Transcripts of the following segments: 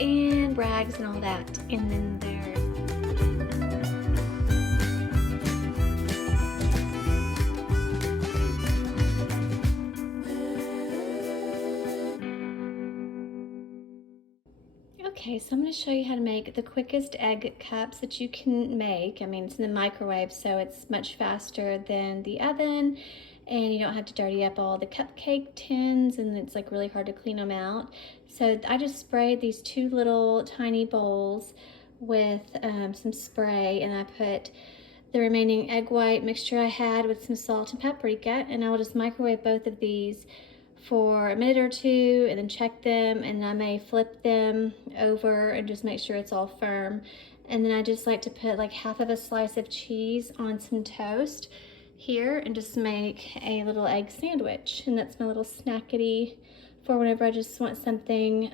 and rags and all that in there. Okay, so I'm going to show you how to make the quickest egg cups that you can make. I mean, it's in the microwave, so it's much faster than the oven, and you don't have to dirty up all the cupcake tins, and it's like really hard to clean them out. So I just sprayed these two little tiny bowls with some spray, and I put the remaining egg white mixture I had with some salt and paprika, and I will just microwave both of these for a minute or two and then check them, and I may flip them over and just make sure it's all firm. And then I just like to put like half of a slice of cheese on some toast here and just make a little egg sandwich. And that's my little snackety for whenever I just want something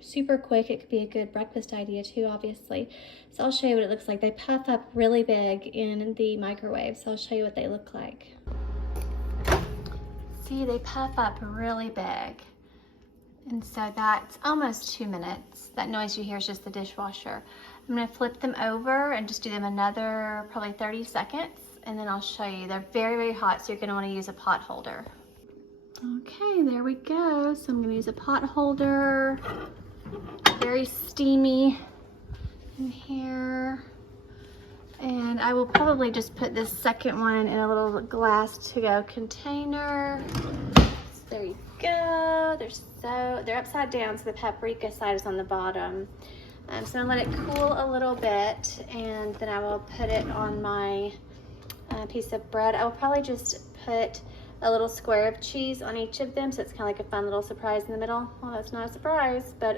super quick. It could be a good breakfast idea too, obviously. So I'll show you what it looks like. They puff up really big in the microwave, so I'll show you what they look like. See, they puff up really big. And so that's almost 2 minutes. That noise you hear is just the dishwasher. I'm gonna flip them over and just do them another probably 30 seconds, and then I'll show you. They're very, very hot, so you're gonna wanna use a pot holder. Okay, there we go. So I'm gonna use a pot holder. Very steamy in here. And I will probably just put this second one in a little glass to-go container. So there you go. They're upside down, so the paprika side is on the bottom. So I'm gonna let it cool a little bit, and then I will put it on my piece of bread. I will probably just put a little square of cheese on each of them, so it's kind of like a fun little surprise in the middle. Well, that's not a surprise, but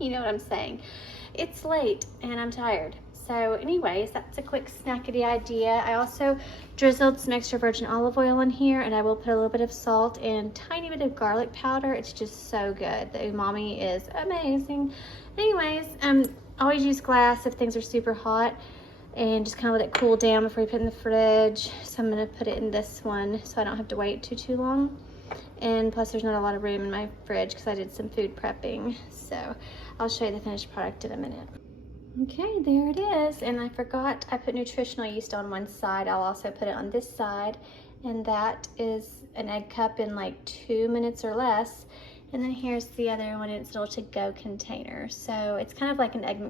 you know what I'm saying. It's late and I'm tired. So anyways, that's a quick snackety idea. I also drizzled some extra virgin olive oil in here, and I will put a little bit of salt and tiny bit of garlic powder. It's just so good. The umami is amazing. Anyways, always use glass if things are super hot, and just kind of let it cool down before you put it in the fridge. So I'm gonna put it in this one so I don't have to wait too long. And plus there's not a lot of room in my fridge because I did some food prepping. So I'll show you the finished product in a minute. Okay, there it is. And I forgot I put nutritional yeast on one side. I'll also put it on this side. And that is an egg cup in like 2 minutes or less. And then here's the other one in its little to-go container. So it's kind of like an egg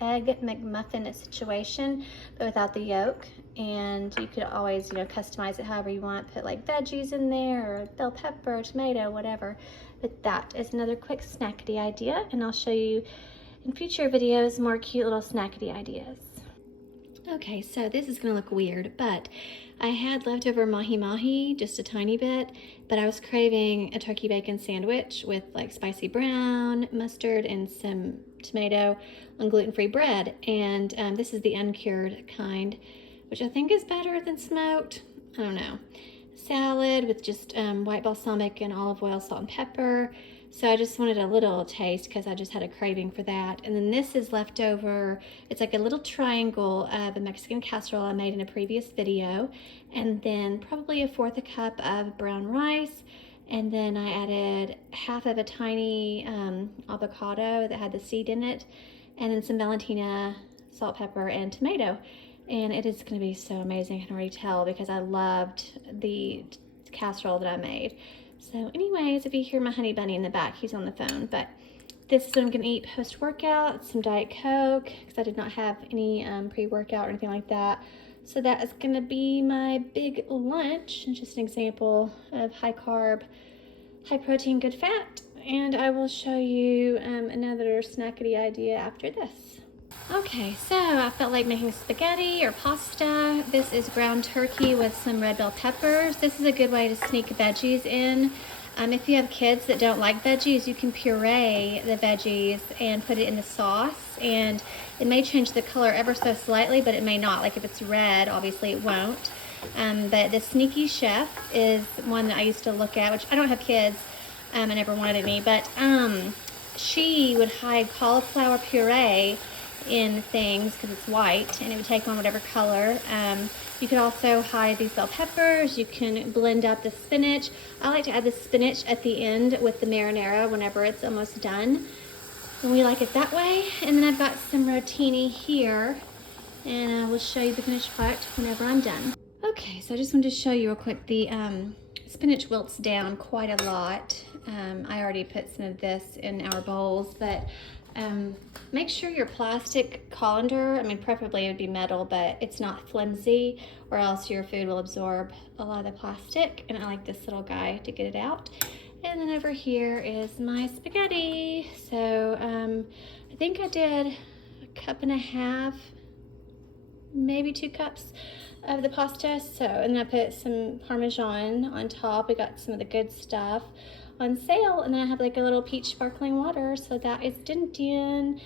McMuffin situation, but without the yolk. And you could always, you know, customize it however you want. Put like veggies in there, or bell pepper, tomato, whatever. But that is another quick snackety idea, and I'll show you in future videos more cute little snackety ideas. Okay, so this is gonna look weird, but I had leftover mahi-mahi, just a tiny bit, but I was craving a turkey bacon sandwich with like spicy brown, mustard, and some tomato on gluten-free bread. And this is the uncured kind, which I think is better than smoked. I don't know. Salad with just white balsamic and olive oil, salt and pepper. So I just wanted a little taste because I just had a craving for that. And then this is leftover. It's like a little triangle of a Mexican casserole I made in a previous video. And then probably 1/4 cup of brown rice. And then I added half of a tiny avocado that had the seed in it. And then some Valentina salt, pepper, and tomato. And it is gonna be so amazing, I can already tell, because I loved the casserole that I made. So anyways, if you hear my honey bunny in the back, he's on the phone. But this is what I'm gonna eat post-workout, some Diet Coke, because I did not have any pre-workout or anything like that. So that is gonna be my big lunch. It's just an example of high carb, high protein, good fat. And I will show you another snackety idea after this. Okay, so I felt like making spaghetti or pasta. This is ground turkey with some red bell peppers. This is a good way to sneak veggies in. If you have kids that don't like veggies, you can puree the veggies and put it in the sauce, and it may change the color ever so slightly, but it may not. Like if it's red, obviously it won't. But the Sneaky Chef is one that I used to look at, which I don't have kids. I never wanted any, but she would hide cauliflower puree in things because it's white, and it would take on whatever color. You could also hide these bell peppers. You can blend up the spinach. I like to add the spinach at the end with the marinara whenever it's almost done. And we like it that way. And then I've got some rotini here, and I will show you the finished product whenever I'm done. Okay, so I just wanted to show you real quick. The spinach wilts down quite a lot. I already put some of this in our bowls, but make sure your plastic colander, I mean preferably it would be metal, but it's not flimsy, or else your food will absorb a lot of the plastic. And I like this little guy to get it out. And then over here is my spaghetti. So I think I did a cup and a half, maybe 2 cups of the pasta. So, and then I put some Parmesan on top. We got some of the good stuff on sale. And then I have like a little peach sparkling water. So that is din din.